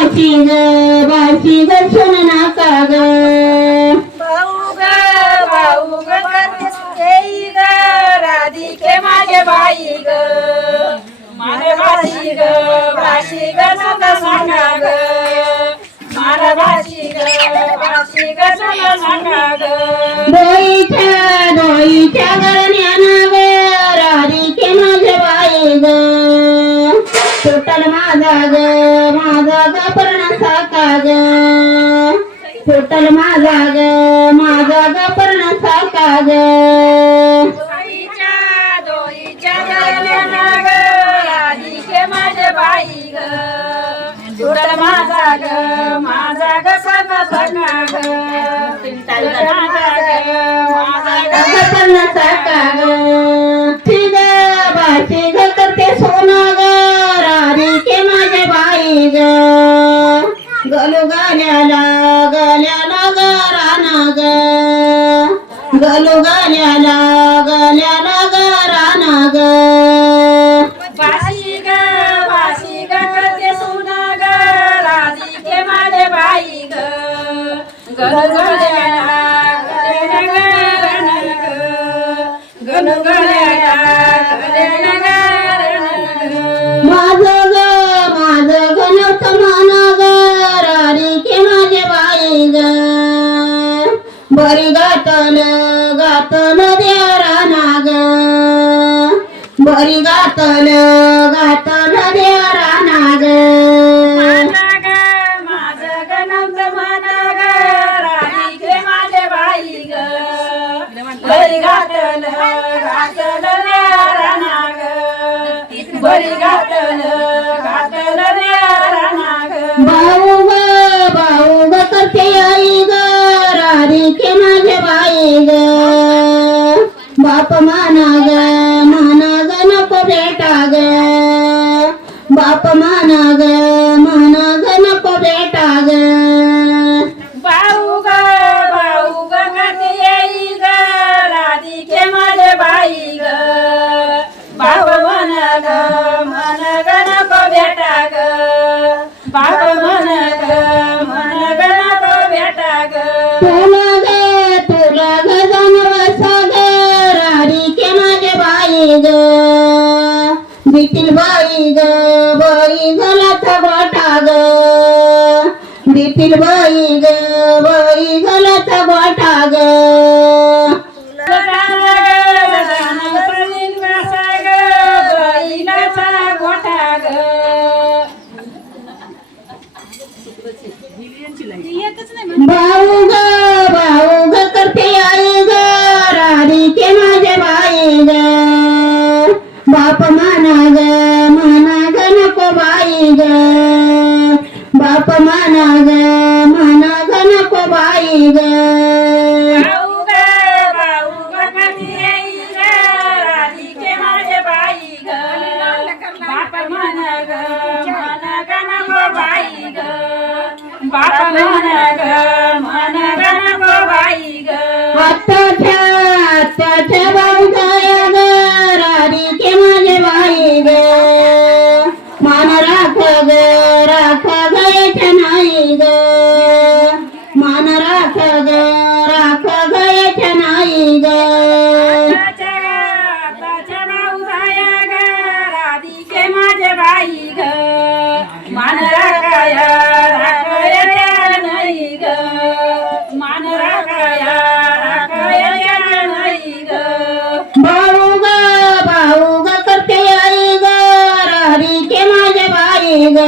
बाशी ग सुन नाका ग भाऊ ग करतेस येई ग राधिके माझे बाई ग माझे भाशी ग नका सांगा ग माझा भाशी ग नका सांगा ग डोईच्या गरण्याना ग राधिके माझे बाई ग सुटल माझा ग पर्णसा का ग सुटल माझा ग पर्णसा का ग दोईच्या गरण्याना ग राधिके माझे बाई ग सुटल माझा ग पर्णसा का ग पर्णसा का ग बाशी ग करते सोना ग राधिके माझे बाई ग गलू गाल्याला ग राना ग गलू गाल्याला ग राना ग बाशी ग करते सोना ग राधिके माझे बाई ग गलगल्याला माझं ग नव्हतं माना ग राधिके माझे बाई ग बरी गातल द्या राना ग बरी गातल द्या राना ग माझं ग नव्हतं माना ग राधिके माझे बाई ग बरी गातल राना ग बरी गातल राना ग भाऊ ग करते आई ग राधिके माझे बाई ग बाप माना ग नको बेटा ग बाप माना ग नको बेटा ग भाऊ ग करते येई ग राधिके माझे बाई ग बाप मन ग नको बेटा ग बाप मन ग नको बेटा ग तुला ग जानवसा ग राधिके माझे बाई ग बिटील बाई गलाचा गोठा ग बिटील बाई गलाचा गोठा ग भाऊ ग करते आई ग राधिके माझे बाई ग बाप माना ग नको बाई ग बाप माना ग नको बाई ग भाऊ ग करते येई ग राधिके माझे बाई ग बाप मन ग नको बाई ग बाप मन ग नको बाई ग आत्ताच्या भाऊ गया ग राधिके माझे बाई ग मान राख गयाच्या नाही ग मान राख गयाच्या नाही ग आताच्या भाऊ गया ग राधिके माझे बाई ग मान राखाया नाही ग मान राखाया नाही ग भाऊ ग करते आई ग राधिके माझे बाई ग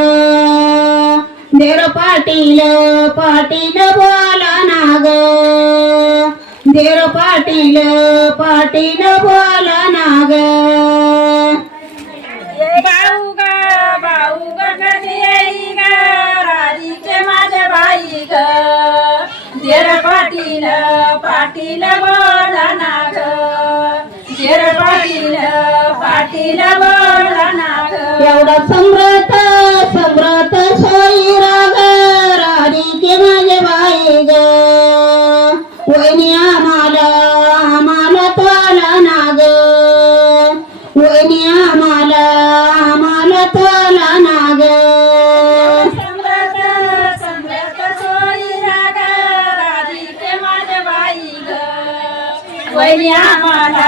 देर पाटील बोला ना ग देर पाटील बोला ना ग भाऊ ग करते येई ग राधिके माझे बाई ग देर पाटील बोला ना ग देर पाटील बोला ना ग एवढा सम्राट सोयी राग राधिके माझे बाई ग वहिनी आम्हाला तोला ना ग वहिनी आम्हाला तोला ना ग सम्राट वहिनी आम्हाला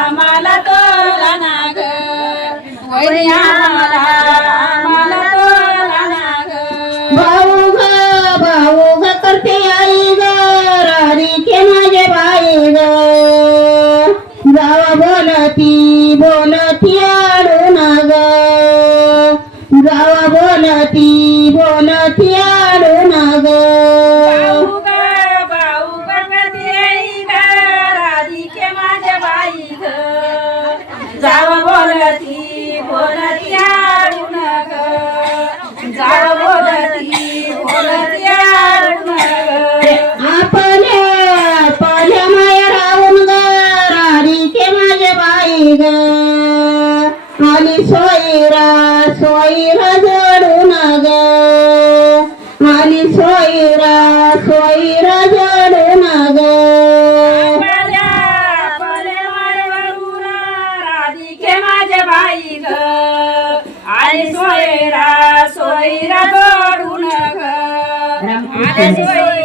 आम्हाला तोला ना ग वहिनी आम्हाला तोला ना ग भाऊ ग करते आई ग राधिके माझे बाई ग जावा बोलती आडून ग जावा बोलती आडून ग भाऊ ग करते ग राधिके माझे बाई ग जावा बोलती आडून ग जावा बोलती आडून ग आपल्या माया राहून ग राधिके माझे बाई ग आली सोयरा जडून ग आली सोयरा जडून ग राधिके माझे बाई ग आली सोयरा जोडून ग आली सोयरा